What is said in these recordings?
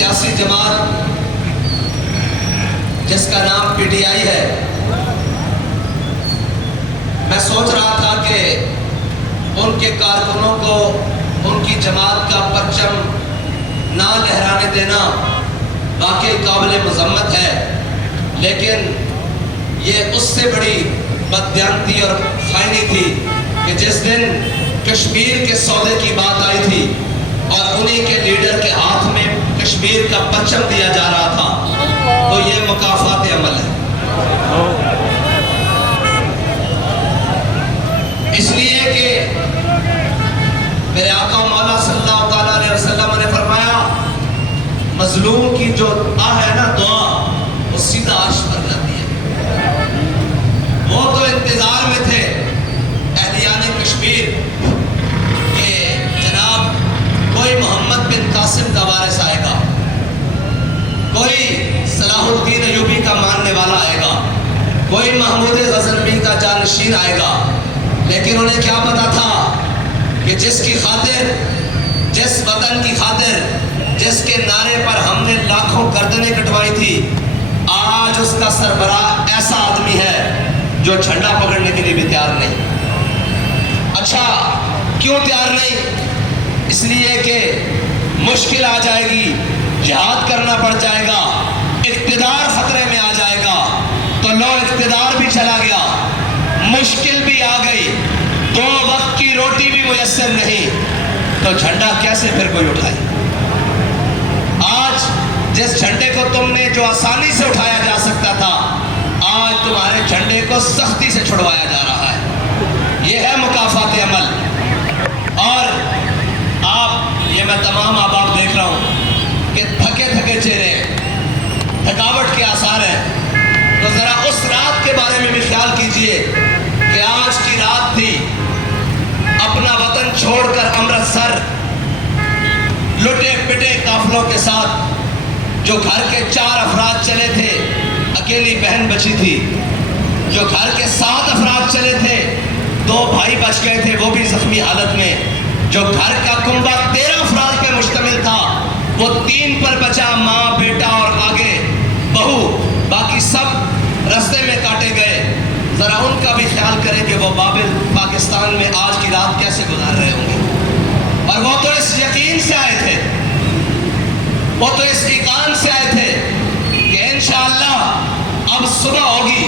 سیاسی جماعت جس کا نام پی ٹی آئی ہے، میں سوچ رہا تھا کہ ان کے کارکنوں کو ان کی جماعت کا پرچم نہ لہرانے دینا واقعی قابل مذمت ہے، لیکن یہ اس سے بڑی بددیانتی اور خائنی تھی کہ جس دن کشمیر کے سودے کی بات آئی تھی اور انہی کے لیڈر کے ہاتھ میں کشمیر کا پرچم دیا جا رہا تھا، تو یہ مکافات عمل ہے۔ اس لیے کہ میرے آقا مولا صلی اللہ تعالیٰ علیہ وسلم نے فرمایا، مظلوم کی جو ہے نا دعا، وہ سیدھا عرش پر جاتی ہے۔ وہ تو انتظار میں تھے اہلیان کشمیر کہ جناب کوئی محمد بن قاسم کا وارث آئے گا، کوئی صلاح الدین ایوبی کا ماننے والا آئے گا، کوئی محمود غزنوی کا جانشین آئے گا، لیکن انہیں کیا پتا تھا کہ جس کی خاطر، جس وطن کی خاطر، جس کے نعرے پر ہم نے لاکھوں گردنیں کٹوائی تھی، آج اس کا سربراہ ایسا آدمی ہے جو جھنڈا پکڑنے کے لیے بھی تیار نہیں۔ اچھا کیوں تیار نہیں؟ اس لیے کہ مشکل آ جائے گی، جہاد کرنا پڑ جائے گا، اقتدار خطرے میں آ جائے گا، تو لو اقتدار بھی چلا گیا، مشکل بھی آ گئی، 2 وقت کی روٹی بھی میسر نہیں، تو جھنڈا کیسے پھر کوئی اٹھائے؟ آج جس جھنڈے کو تم نے جو آسانی سے اٹھایا جا سکتا تھا، آج تمہارے جھنڈے کو سختی سے چھڑوایا جا رہا ہے۔ یہ ہے مکافات عمل۔ اور آپ، یہ میں تمام احباب دیکھ رہا ہوں کہ تھکے تھکے چہرے ہیں، تھکاوٹ کے آثار ہیں، تو ذرا اس رات کے بارے میں بھی خیال کیجئے کہ آج کی رات تھی، اپنا وطن چھوڑ کر امرتسر لٹے پٹے قافلوں کے ساتھ جو گھر کے 4 افراد چلے تھے، اکیلی بہن بچی تھی، جو گھر کے 7 افراد چلے تھے، 2 بھائی بچ گئے تھے وہ بھی زخمی حالت میں، جو گھر کا کنبہ 13 افراد پہ مشتمل تھا وہ 3 پر بچا، ماں، بیٹا اور آگے بہو، باقی سب رستے میں کاٹے گئے۔ ذرا ان کا بھی خیال کریں کہ وہ بابل پاکستان میں آج کی رات کیسے گزار رہے ہوں گے۔ اور وہ تو اس یقین سے آئے تھے، وہ تو اس ایقان سے آئے تھے کہ انشاءاللہ اب صبح ہوگی،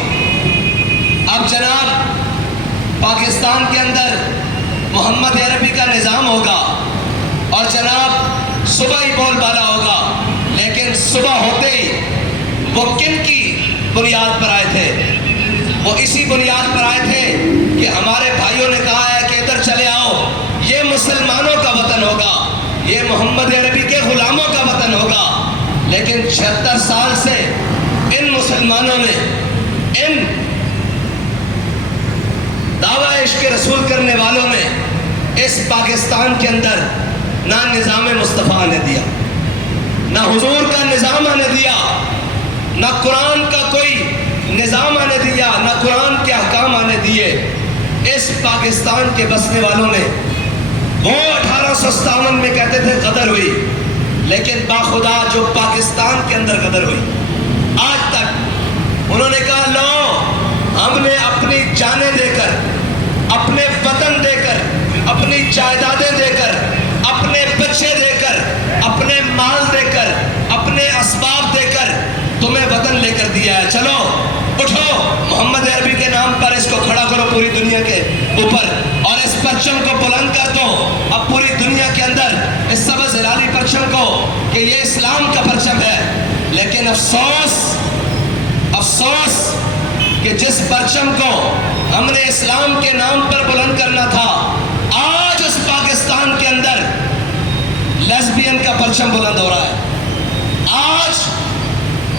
اب جناب پاکستان کے اندر محمد عربی کا نظام ہوگا اور جناب صبح ہی بول بالا ہوگا۔ لیکن صبح ہوتے ہی وہ کن کی بنیاد پر آئے تھے؟ وہ اسی بنیاد پر آئے تھے کہ ہمارے بھائیوں نے کہا ہے کہ ادھر چلے آؤ، یہ مسلمانوں کا وطن ہوگا، یہ محمد عربی کے غلاموں کا وطن ہوگا۔ لیکن 76 سال سے ان مسلمانوں نے، ان دعویٰ عشق رسول کرنے والوں نے اس پاکستان کے اندر نہ نظام مصطفیٰ آنے دیا، نہ حضور کا نظام آنے دیا، نہ قرآن کا کوئی نظام آنے دیا، نہ قرآن کے احکام آنے دیے۔ اس پاکستان کے بسنے والوں نے، وہ 1857 میں کہتے تھے غدر ہوئی، لیکن باخدا جو پاکستان کے اندر غدر ہوئی، آج تک انہوں نے کہا لو ہم نے اپنی جانیں دے کر، اپنے وطن دے کر، اپنی جائیدادیں دے کر، اپنے بچے دے کر، اپنے مال دے کر، اپنے اسباب دے کر تمہیں وطن لے کر دیا ہے، چلو اٹھو، محمد عربی کے نام پر اس کو کھڑا کرو پوری دنیا کے اوپر اور اس پرچم کو بلند کر دو اب پوری دنیا کے اندر، اس سبز ہلالی پرچم کو، کہ یہ اسلام کا پرچم ہے۔ لیکن افسوس، افسوس کہ جس پرچم کو ہم نے اسلام کے نام پر بلند کرنا تھا، آج اس پاکستان کے اندر لیسبین کا پرچم بلند ہو رہا ہے۔ آج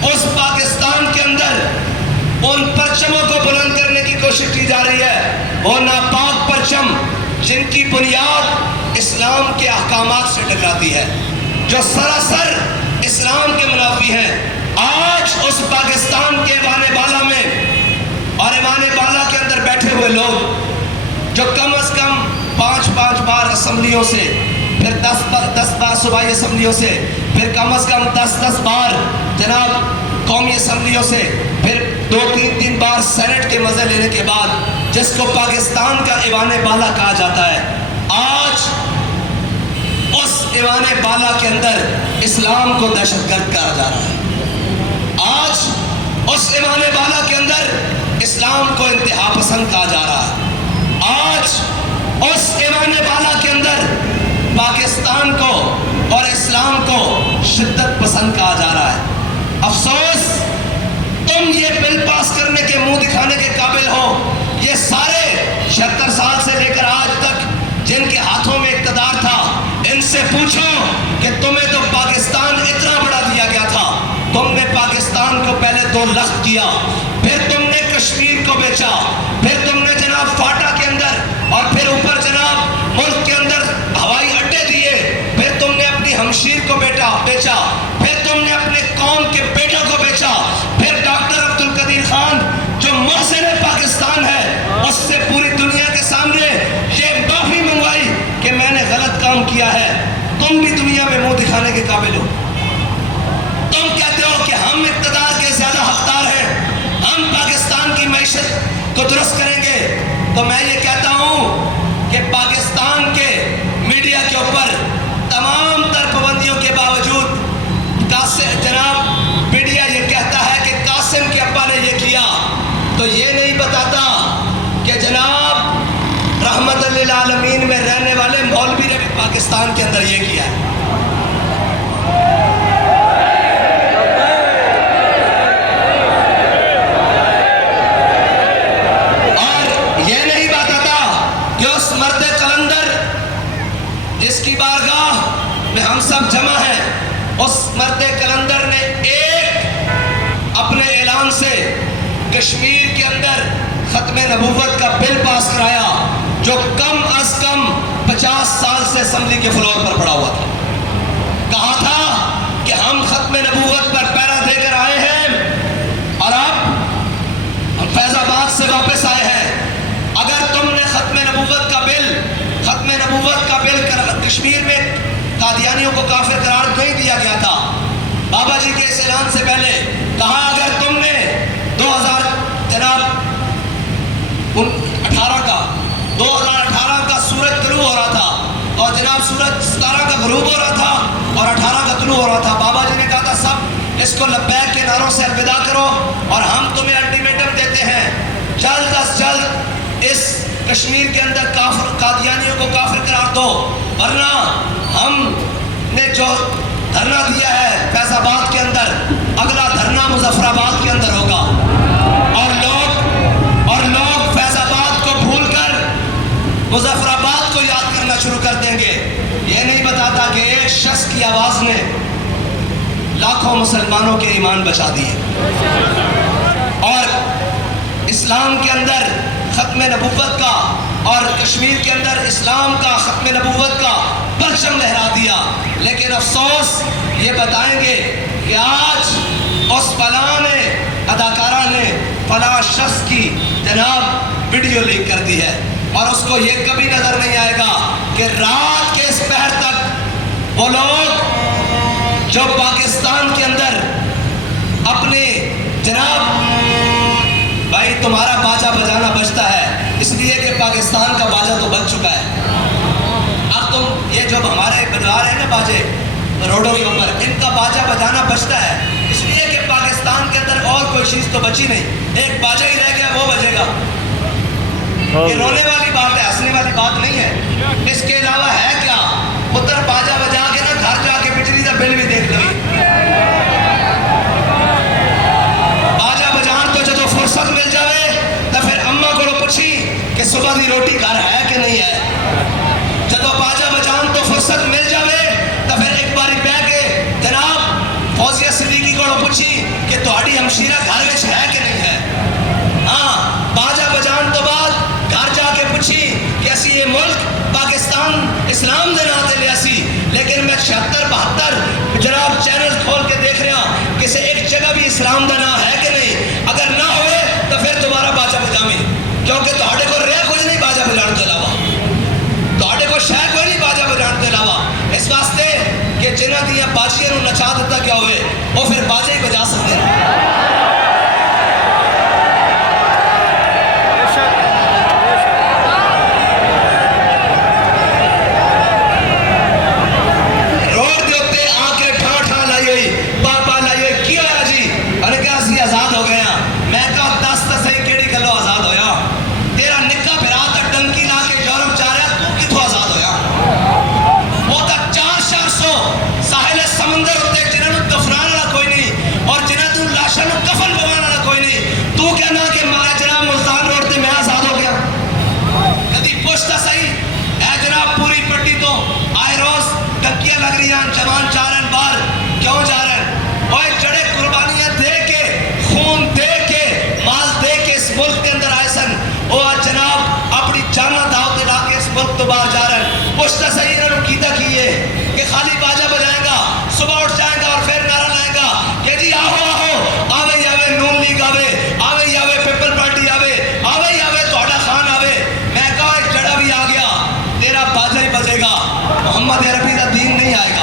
اس پاکستان کے اندر ان پرچموں کو بلند کرنے کی کوشش کی جا رہی ہے، وہ ناپاک پرچم جن کی بنیاد اسلام کے احکامات سے ٹکراتی ہے، جو سراسر اسلام کے منافی ہیں۔ آج اس پاکستان کے ایوان بالا میں اور ایوان بالا کے اندر بیٹھے ہوئے لوگ جو کم از کم 5 بار اسمبلیوں سے پھر 10 بار صوبائی اسمبلیوں سے، پھر کم از کم 10 بار جناب قومی اسمبلیوں سے، پھر 2-3 بار سینٹ کے مزے لینے کے بعد جس کو پاکستان کا ایوان بالا کہا جاتا ہے، آج اس ایوان بالا کے اندر اسلام کو دہشت گرد کہا جا رہا ہے۔ آج اس ایوان بالا کے اندر اسلام کو انتہا پسند کہا جا رہا ہے۔ آج اس ایوان بالا کے اندر پاکستان کو اور اسلام کو شدت پسند کہا جا رہا ہے۔ افسوس تم یہ بل پاس کرنے کے منہ دکھانے کے قابل ہو، یہ سارے 76 سال سے لے کر آج تک جن کے ہاتھوں میں اقتدار تھا، ان سے پوچھو کہ تمہیں تو پاکستان اتنا بڑا دیا گیا تھا، تم نے پاکستان کو پہلے 2 لخت کیا، پھر تم نے کشمیر کو بیچا، پھر تم نے جناب فاٹا کے اندر اور پھر اوپر جناب ملک کے اندر ہوائی اڈے دیے، پھر تم نے اپنی ہمشیر کو بیچا، پھر تم نے اپنے قوم کے بیٹوں کو بیچا، پھر ڈاکٹر عبدالقدیر خان جو محسن پاکستان ہے اس سے پوری دنیا کے سامنے یہ معافی منگوائی کہ میں نے غلط کام کیا ہے۔ تم بھی دنیا میں منہ دکھانے کے قابل ہو، تم کہتے ہو کہ ہم اقتدار کے زیادہ حقدار ہیں، ہم پاکستان کی معیشت کو درست کریں گے۔ تو میں یہ کہتا ہوں کہ پاکستان کے میڈیا کے اوپر تمام تر پابندیوں کے باوجود جناب میڈیا یہ کہتا ہے کہ قاسم کے ابا نے یہ کیا، تو یہ نہیں بتاتا کہ جناب رحمت للعالمین میں رہنے والے مولوی نے بھی پاکستان کے اندر یہ کیا ہے۔ اور یہ نہیں بتاتا کہ اس مرد قلندر جس کی بارگاہ میں ہم سب جمع ہیں، اس مرد قلندر نے ایک اپنے اعلان سے کشمیر کے اندر ختم نبوت کا بل پاس کرایا جو کم از کم 50 سال سے اسمبلی کے فلور پر پڑا ہوا تھا۔ کہا تھا کہ ہم ختم نبوت پر پیرا دے کر آئے ہیں اور اب ہم فیض آباد سے واپس آئے ہیں۔ اگر تم نے ختم نبوت کا بل کشمیر میں قادیانیوں کو کافر قرار نہیں دیا گیا تھا، بابا جی کے اس اعلان سے پہلے کہا اگر تم نے 2018 کا سورج طلوع ہو رہا تھا اور جناب سورج 17 کا غروب ہو رہا تھا اور 18 کا طلوع ہو رہا تھا، بابا جی نے کہا تھا سب اس کو لبیک کے نعروں سے الوداع کرو اور ہم تمہیں الٹیمیٹم دیتے ہیں جلد از جلد اس کشمیر کے اندر قادیانیوں کو کافر قرار دو، ورنہ ہم نے جو دھرنا دیا ہے فیض آباد کے اندر، اگلا دھرنا مظفر آباد کے اندر ہوگا اور لوگ فیض آباد کو بھول کر مظفر آباد کو یاد کرنا شروع کر دیں گے۔ یہ نہیں بتاتا کہ ایک شخص کی آواز نے لاکھوں مسلمانوں کے ایمان بچا دیے اور اسلام کے اندر ختم نبوت کا اور کشمیر کے اندر اسلام کا ختم نبوت کا پرچم لہرا دیا۔ لیکن افسوس یہ بتائیں گے کہ آج اس فلاں نے اداکارہ نے فلاں شخص کی جناب ویڈیو لیک کر دی ہے اور اس کو یہ کبھی نظر نہیں آئے گا کہ رات کے اس پہر تک وہ لوگ جو پاکستان کے اندر اپنے جناب بھائی تمہارا باجا بجانا بجتا ہے اس لیے کہ پاکستان کا باجا تو بج چکا ہے، اب تم یہ جو ہمارے بجا رہے ہیں نا باجے روڈوں کے اوپر، ان کا باجا بجانا بجتا ہے اس لیے کہ پاکستان کے اندر اور کوئی چیز تو بچی نہیں، ایک باجا ہی رہ گیا وہ بجے گا۔ یہ رونے والی بات ہے، ہنسنے والی بات نہیں ہے۔ اس کے علاوہ ہے کیا؟ پتر باجا بجا کے نا گھر جا کے بجلی کا بل بھی دیکھ لو، باجا بجان تو جدو فرصت مل جائے تو پھر اما کو پوچھی کہ صبح کی روٹی گھر ہے کہ نہیں ہے، جدو باجا بجان تو فرصت مل جائے تو پھر ایک باری بہ کے جناب فوزیہ صدیقی کو پوچھی کہ تہاڈی ہمشیرہ گھر وچ ہے کہ نہیں ہے۔ ہاں باجا بجان تو بعد گھر جا کے پوچھی کہ اسی یہ ملک پاکستان اسلام دے نام تے لیا سی، لیکن میں 76-72 جناب چینل کھول کے دیکھ رہا ہوں کسی ایک جگہ بھی اسلام دا نام ہے کہ نہیں، اگر نہ ہوئے تو پھر دوبارہ باجا بجاویں، کیونکہ تہاڈے کو رہ کوئی نہیں باجا بجان کے علاوہ، تہاڈے کو شے کوئی نہیں باجا بجان کے علاوہ۔ دیا باجیاں نو نچا دیتا کیا ہوئے وہ پھر باجے ہی بجا سکتے ہیں. جوان جا رہے ہیں باہر کیوں جا رہے ہیں؟ اوے جڑے قربانیاں دے کے خون دے کے مال دے کے اس ملک کے اندر آئے سن وہ جناب اپنی جانا داؤ تے لا کے اس ملک تو باہر جا رہے ہیں. پوچھتا صحیح انہوں نے کیتا کیے کہ خالی باجا بجائے گا صبح اٹھ جائے گا اور پھر نعرہ لائے گا کہ جی آہو آہو آوے آوے نون لیگ آوے آوے آوے پیپل پارٹی آوے آوے آوے توڑا خان آوے. میں کہا ایک جڑا بھی آ گیا تیرا باجا ہی بجے گا. محمد عربی کا دین نہیں آئے گا.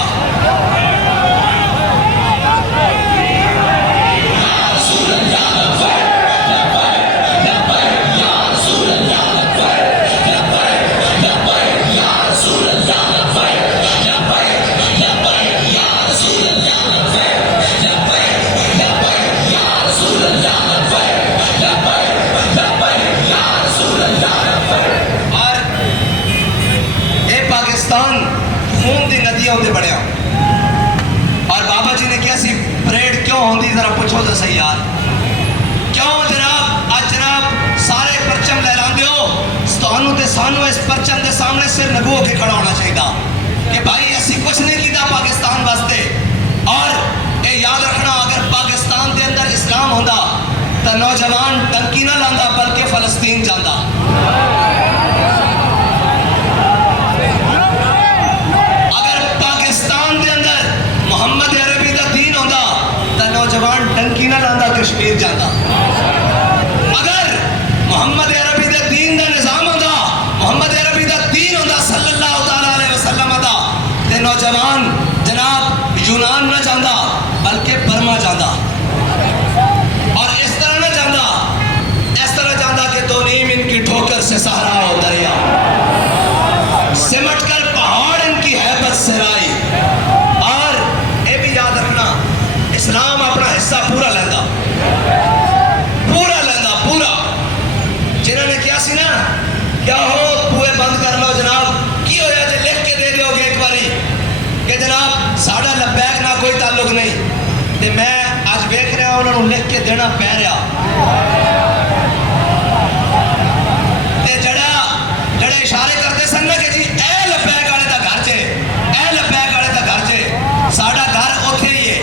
خون دی ندیاں ہوتے بڑھیا اور بابا جی نے کیا سی پریڈ کیوں ہوندی ذرا پوچھو تو صحیح یار کیوں جناب آج جناب سارے پرچم لہران دیو ستانو تے سانو اس پرچم دے سامنے سر نگو ہو کے کھڑا ہونا چاہیے کہ بھائی ایسی کچھ نہیں کیتا پاکستان واسطے. اور اے یاد رکھنا اگر پاکستان دے اندر اسلام ہوندا تو نوجوان ٹنکی نہ لاندا بلکہ فلسطین جاندا. محمد عربی دا دین ہوندہ تا نوجوان ٹنکی نہ لاندہ کشمیر جاندہ. اگر محمد عربی دا دین دا نظام ہوندہ محمد عربی دا دین ہوندہ صلی اللہ تعالیٰ علیہ وسلم دا تے نوجوان جناب یونان نہ جاندہ بلکہ برما جاندہ. اور اس طرح نہ جاندہ کہ 2.5 ان کی ٹھوکر سے صحرا ہو دریا سمٹ کر پہاڑ ان کی ہیبت سے رائی. اسلام اپنا حصہ پورا لیندہ پورا جنہوں نے کیا سی نا کیا ہو بوئے بند کر لو جناب کی ہویا جے لکھ کے دے دیو گے ایک باری کہ جناب ساڑھا لبیک نہ کوئی تعلق نہیں تے میں آج بیک رہا انہوں نے لکھ کے دینا پہ رہا تے جڑے اشارے کرتے سن نا کہ جی اے لبیک آلے دا گھر چے اے لبیک آلے دا گھر چے ساڑھا گھر اتھے ہی ہے.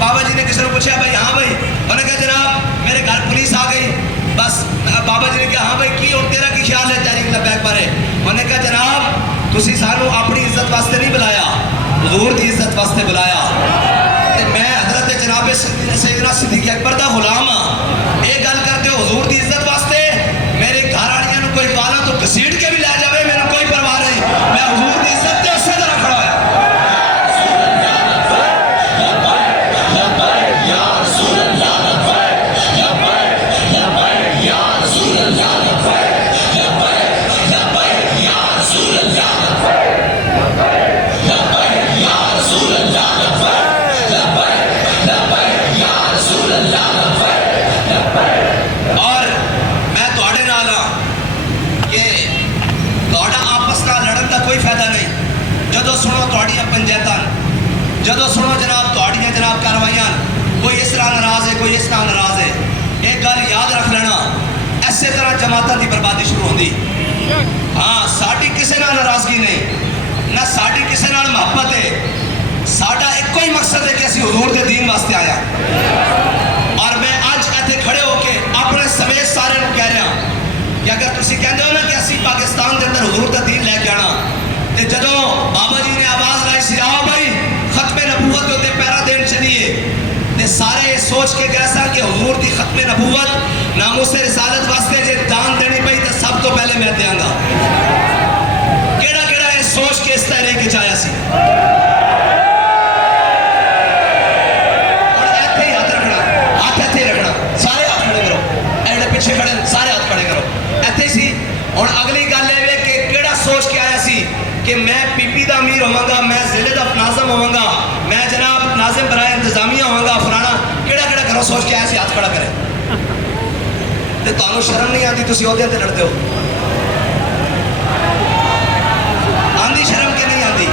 بابا جی نے کسی نے پوچھا بھائی ہاں بھائی انہوں نے کہا جناب میرے گھر پولیس آ گئی بس بابا جی نے کہا ہاں بھائی کی اور تیرا کی خیال ہے تحریک لبیک بارے. انہوں نے کہا جناب تسی سانو اپنی عزت واسطے نہیں بلایا حضور دی عزت واسطے بلایا تے میں حضرت جناب سیدنا صدیق اکبر دا غلام ہاں. یہ گل کرتے ہو حضور دی عزت واسطے میرے گھر والیاں نو کوئی گالاں تو گھسیٹ کے بھی لے جاوے میرے کوئی پرواہ نہیں میں حضور دی عزت تے اسی طرح کھڑا ہوا. اور میں تواڈے نال ہاں کہ تواڈا آپس نال لڑن دا کوئی فائدہ نہیں. جدو سنو تواڈیاں پنچایتاں جدو سنو جناب تواڈیاں جناب کاروائیاں کوئی اس طرح ناراض ہے کوئی اس طرح ناراض ہے ایک گل یاد رکھ لینا اسی طرح جماعتاں دی بربادی شروع ہوندی. ہاں ساڈی کسے نال ناراضگی نہیں نہ ساڈی کسے نال محبت ہے. ساڈا ایک کوئی مقصد ہے کہ اسی حضور دے دین واسطے آیا کہ اگر تسی کہندے ہو نا کہ اسی پاکستان دے اندر حضور دا دین لے کے آنا تے جدوں بابا جی نے آواز لائی سی آؤ بھائی ختم نبوت دے اوتے پیرا دین چلیے تے سارے سوچ کے گئے سن کہ حضور دی ختم نبوت ناموس رسالت واسطے جے جان دینی پئی تے سب تو پہلے میں دیاں گا. کیڑا کیڑا یہ سوچ کے اس طرح کے چاہیا سی پیچھے کھڑے سارے ہاتھ کھڑے کرو ایتھے سی. اور اگلی گل ہے کہ کیڑا سوچ کے آیا سی کہ میں پی پی دا امیر ہوں گا, میں ضلع دا ناظم ہوں گا, میں جناب ناظم برائے انتظامیہ ہوں گا فلانا. کیڑا کیڑا کرو سوچ کے آیا سی ہاتھ کھڑا کرے. تے تانوں شرم نہیں آتی تسی عہدے تے لڑتے ہو؟ آندی شرم کہ نہیں آندی؟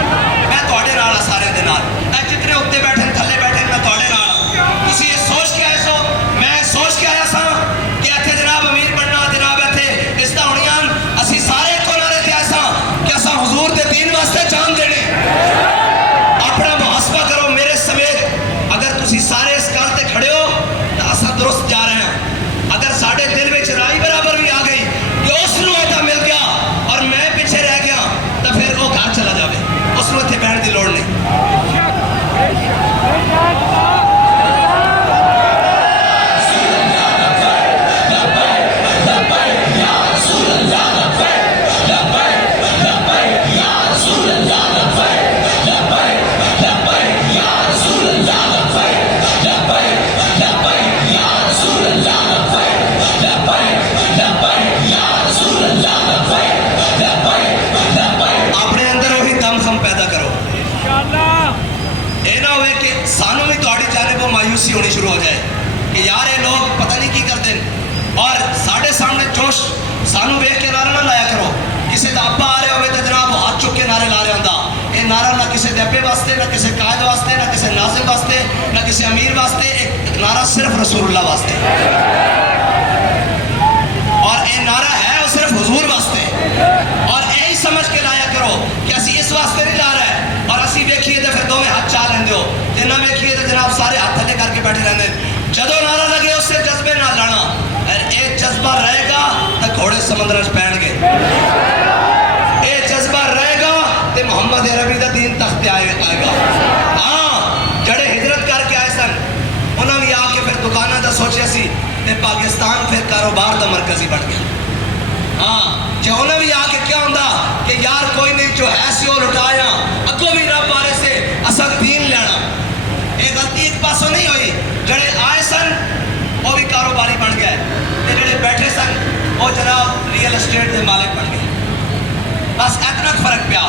میں تواڈے نال آ سارے دے نال اے جتنے اوتے بیٹھے تھلے بیٹھے میں تواڈے نال. تسی یہ سوچ کے آئے سو میں سوچ کے آیا سا کہ ایتھے جناب امیر بننا جناب ایتھے اس طرح ہونیاں اسی سارے کو نعرے تے ایسا کہ اساں حضور دے دین واسطے جان دینے. اپنا محاسبہ کرو میرے سمیت. اگر تسی سارے اس گل تے کھڑے ہو تو اساں درست جا رہے ہیں. اگر ساڈے دل وچ رائی برابر بھی آ گئی کہ اس نوں عہدہ مل گیا اور میں پیچھے رہ گیا تو پھر وہ گھر چلا جاوے, اس نوں اتنے بیٹھنے دی لوڑ نہیں. مایوسی ہونی شروع ہو جائے کہ یار یہ لوگ پتہ نہیں کی کرتے ہیں اور ساڑھے سامنے جوش سانو ویکھ کے نعرہ نہ لایا کرو. کسی دا ابا آ رہے ہوئے تو جناب ہاتھ چک کے نعرے لا رہے ہوندا. یہ نعرہ نہ کسی دے ابے واسطے, نہ کسی قائد واسطے, نہ کسی ناظم واسطے, نہ کسی امیر واسطے. ایک نعرہ صرف رسول اللہ واسطے اور یہ نعرہ ہے وہ صرف حضور واسطے. اور یہی سمجھ کے لایا کرو کہ اسی اس واسطے نہیں لا رہے اور اسی ویکھیے تو پھر دونوں ہاتھ چاہ لیندے ہو, جے نہ ویکھیے تو جناب سارے ہاتھ تھلے کر کے بیٹھے رہندے. جدوں نعرہ لگے اس سے جذبے نہ لانا. اے جذبہ رہے گا تو گھوڑے سمندر وچ پین گے. اے جذبہ رہے گا تو محمد عربی دا دین تخت آئے گا. ہاں جڑے ہجرت کر کے آئے سن انہوں نے آ کے پھر دکانہ دا سوچے سی تے پاکستان پھر کاروبار دا مرکزی بن گیا. ہاں جو انہیں بھی آ کے کیا ہوندا کہ یار کوئی نہیں جو ہے سی وہ لٹایا اگوں بھی رب بارے سے اصل دین لینا. یہ غلطی ایک پاسوں نہیں ہوئی. جڑے آئے سن وہ بھی کاروباری بن گئے تے جڑے بیٹھے سن وہ جناب ریئل اسٹیٹ دے مالک بن گئے. بس اتنا فرق پیا.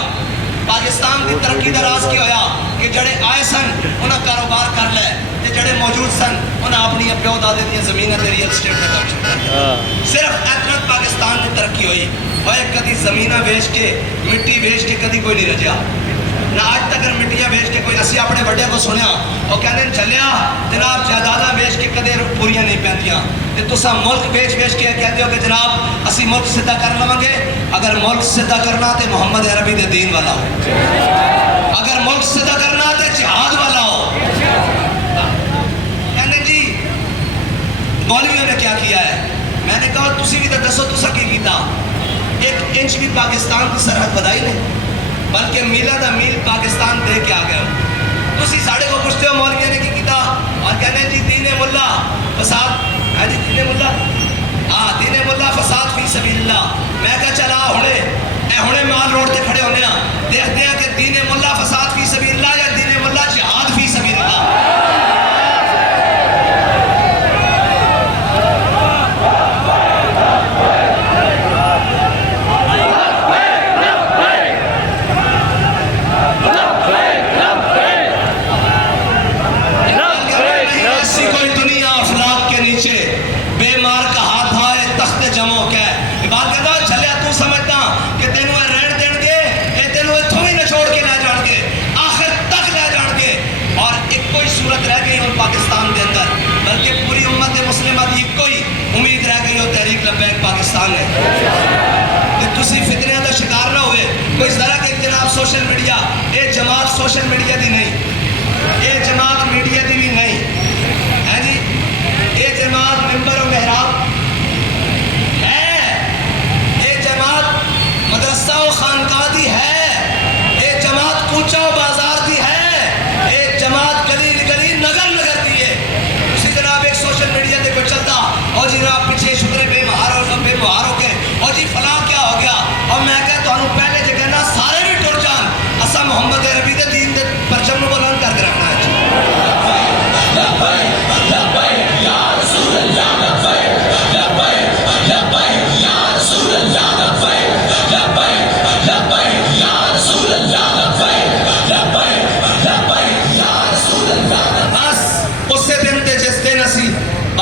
پاکستان کی ترقی دا راز کی ہویا کہ جڑے آئے سن انہیں کاروبار کر لے تے جڑے موجود سن انہیں اپنی پیو دادے دیا زمینیں تے ریئل اسٹیٹ کا کام شروع کر دیا. صرف اتنا پاکستان کی ترقی ہوئی. وہ کدی زمینیں بیچ کے مٹی بیچ کے کدی کوئی نہیں رجیا. نہ آج تک مٹیاں بیچ کے کوئی. اسی اپنے بڑے کو سنیا وہ کہتے ہیں چلیا جناب جائیداداں بیچ کے کدے پوریاں نہیں پیندیاں تے تساں ملک بیچ بیچ کے کہتے ہو کہ جناب اسی ملک سدھا کر لواں گے. اگر ملک سدھا کرنا تے محمد عربی دے دین والا ہو. اگر ملک سدھا کرنا تے جہاد والا ہو. کہتے جی مولویوں نے کیا کیا ہے. میں نے کہا تسی بھی تو دسو تساں کی کیتا. 1 انچ بھی پاکستان کی سرحد بدائی نہیں بلکہ میلہ دا میل پاکستان دے کے آ گئے. تسی ساڑھے کو پوچھتے ہو مولویوں نے کی کیتا اور کہنے جی دین ملا فساد. ہاں جی دین ملا, ہاں دین ملا فساد فی سبیل اللہ. میں کہا چلا ہنے مال روڈ تے کھڑے ہونے ہیں دیکھتے ہیں کہ دین ملا فساد فی سبیل اللہ یا دین ملا جہاد فی سبیل اللہ. پاکستان کے اندر بلکہ پوری امت مسلمہ کی کوئی امید رہ گئی ہو تحریک لبیک پاکستان ہے کہ تسی فتنے کا شکار نہ ہوئے. کوئی ذرا کہ جناب سوشل میڈیا یہ جماعت سوشل میڈیا دی نہیں, یہ جماعت میڈیا دی بھی نہیں ہے جی. یہ جماعت ممبر و محراب ہے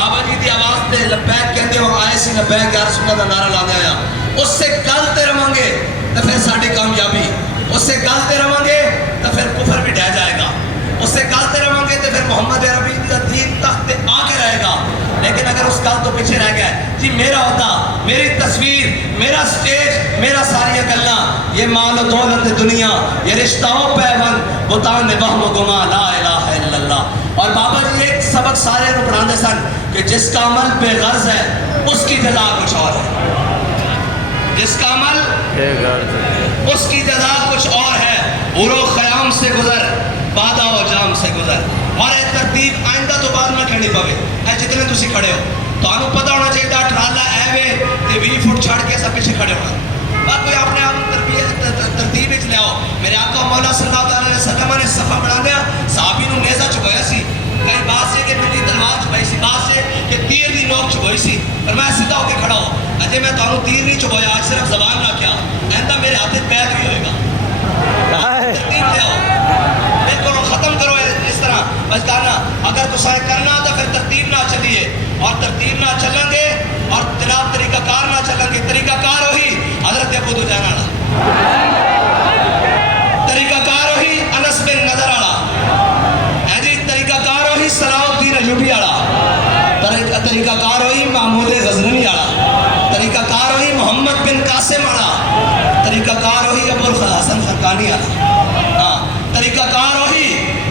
بابا جی کی آواز تے لبیک کہتے ہو آئے سی لبیک یا رسول اللہ دا نعرہ لا دیا اس سے گلتے رہوں گے تو پھر ساری کامیابی، اس سے گلتے رہوں گے تو پھر کفر بھی ڈہ جائے گا، اس سے گلتے رہوں گے تو پھر محمد عربی کا دین تخت آ کے رہے گا. لیکن اگر اس گل تو پیچھے رہ گیا جی میرا ہوتا، میری تصویر، میرا سٹیج، میرا ساری گلاں، یہ مال و دولت دنیا، یہ رشتہ و پیوند بتان وہم و گما لا الہ الا اللہ. اور بابا جی ایک سبق سارے نو پڑھاندے سن کہ جس کا عمل بے غرض ہے اس کی جزا کچھ اور ہے، جس کا عمل بے غرض ہے اس کی جزا کچھ اور ہے. عرو خیام سے گزر، بادہ و جام سے گزر. اور ایک ترتیب آئندہ تو بعد میں کھڑی پوے اے جتنے تسی کھڑے ہو تو آنو پتہ ہونا چاہیے ٹرالا اے وے تے 20 فٹ چھڑ کے سب پیچھے کھڑے ہونا. باقی کوئی اپنے آپ ترتیب وچ لے آؤ. میرے آقا مولا صلی اللہ علیہ وسلم نے صفہ بنا دیا، صحابی نو نیزہ چکایا سی، کئی بات سے کہ میری تلوار چکائی سی، بات سے کہ تیر دی نوک چکائی سی، پر میں سیدھا ہو کے کھڑا ہو اجے میں تانوں تیر نہیں چکایا، آج صرف زبان نہ کیا آئندہ میرے ہاتھ پیر بھی ہوئے گا. ترتیب لے آؤ، بالکل ختم کرو اس طرح. بس کہنا اگر تو سائے کرنا تو پھر ترتیب نہ چلیے، اور ترتیب نہ چلیں گے اور جناب طریقہ کار نہ چلیں گے. طریقہ کار وہی حضرت ابو دجانہ والا، طریقہ کار وہی انس بن نضر والا، ہے جی طریقہ کار وہی صلاح الدین ایوبی والا، طریقہ کار وہی محمود غزنوی والا، طریقہ کار وہی محمد بن قاسم والا، طریقہ کار وہی ابو الحسن خرقانی والا، ہاں طریقہ کار وہی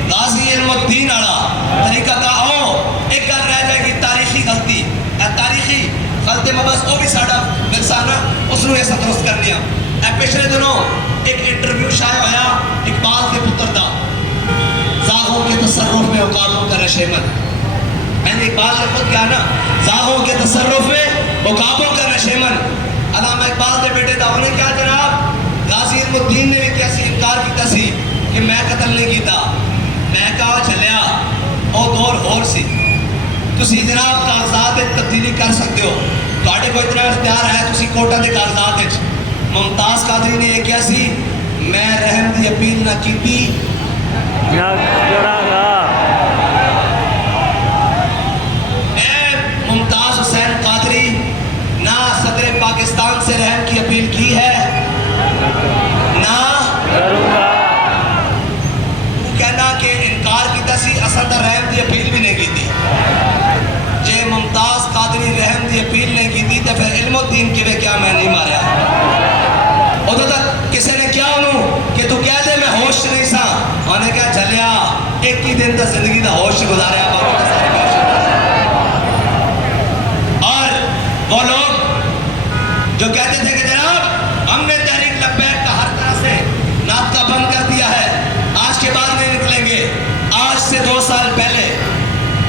غازی علم الدین والا. طریقہ کار ایک گل رہ جائے گی تاریخی غلطی، تاریخی غلطی میں بس وہ بھی ساڑا ورثہ نا اس نے ایسا درست کر دیا. پچھلے دنوں ایک انٹرویو شائع ہویا اقبال کے پتر دا، زاغوں کے تصرف میں عقابوں کا نشیمن. میں نے اقبال نے خود کہا نا زاغوں کے تصرف میں عقابوں کا نشیمن. علامہ اقبال کے بیٹے دا انہیں کیا جناب غازی علم الدین نے بھی کیسی انکار کیتا سی کہ میں قتل نہیں کیتا، میں کہا چلیا او دور ہور سی. تسی جناب کاغذات تبدیلی کر سکتے ہو، تواڈے کو اتنا اختیار ہے، تسی کوٹا دے کاغذات وچ ممتاز قادری نے یہ کیا سی میں رحم دی اپیل نہ کیتی نہ کرا گا. اے ممتاز حسین قادری نہ صدر پاکستان سے رحم کی اپیل کی ہے نہ کروں گا. کہنا کہ انکار کیتا سی اصل دا رحم دی اپیل بھی نہیں کیتی. جے ممتاز قادری رحم دی اپیل نہیں کیتی تو پھر علم الدین کی بھی کیا میں نہیں ماریا. ادھر تک کسی نے کیا انہوں کہ تو کہہ دے میں ہوش نہیں سا، انہیں کیا چلیا ایک ہی دن تا زندگی دا ہوش گزاریا باقی تا سارے ہوش. اور وہ لوگ جو کہتے تھے کہ جناب ہم نے تحریک لبیک کا ہر طرح سے ناطقہ بند کر دیا ہے، آج کے بعد نہیں نکلیں گے. آج سے 2 سال پہلے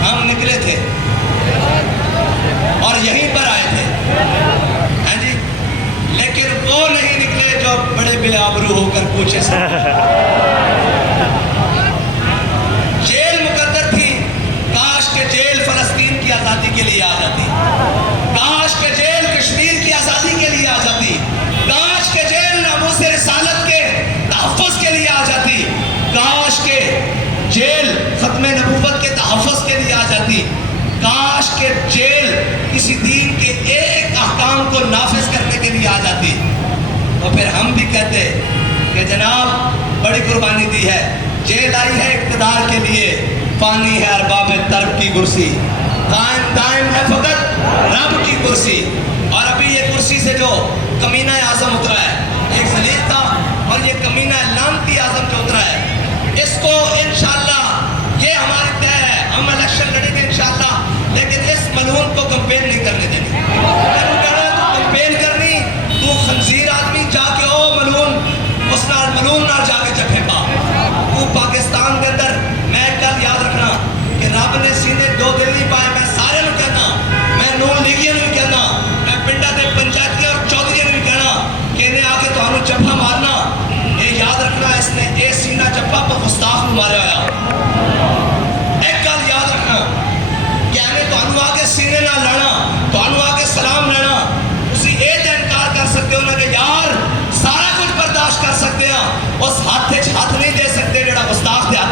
ہم نکلے تھے اور یہیں پر آئے تھے، ہیں جی، لیکن وہ نہیں نکلے جو بڑے بے آبرو ہو کر پوچھے سے. جیل مقدر تھی، کاش کہ جیل فلسطین کی آزادی کے لیے آ جاتی، کاش کہ جیل کشمیر کی آزادی کے لیے آ جاتی، کاش کہ جیل ناموس رسالت کے تحفظ کے لیے آ جاتی، کاش کہ جیل ختم نبوت کے تحفظ کے لیے آ جاتی، کاش کہ جیل کسی دین کے ایک احکام کو نافذ کرنے کے لیے آ جاتی. تو پھر ہم بھی کہتے کہ جناب بڑی قربانی دی ہے، جیل آئی ہے اقتدار کے لیے، پانی ہے ارباب طرب کی کرسی، قائم دائم ہے فقط رب کی کرسی. اور ابھی یہ کرسی سے جو کمینہ اعظم اترا ہے، ایک ذلیل تھا اور یہ کمینہ لعنتی اعظم جو اترا ہے، اس کو انشاءاللہ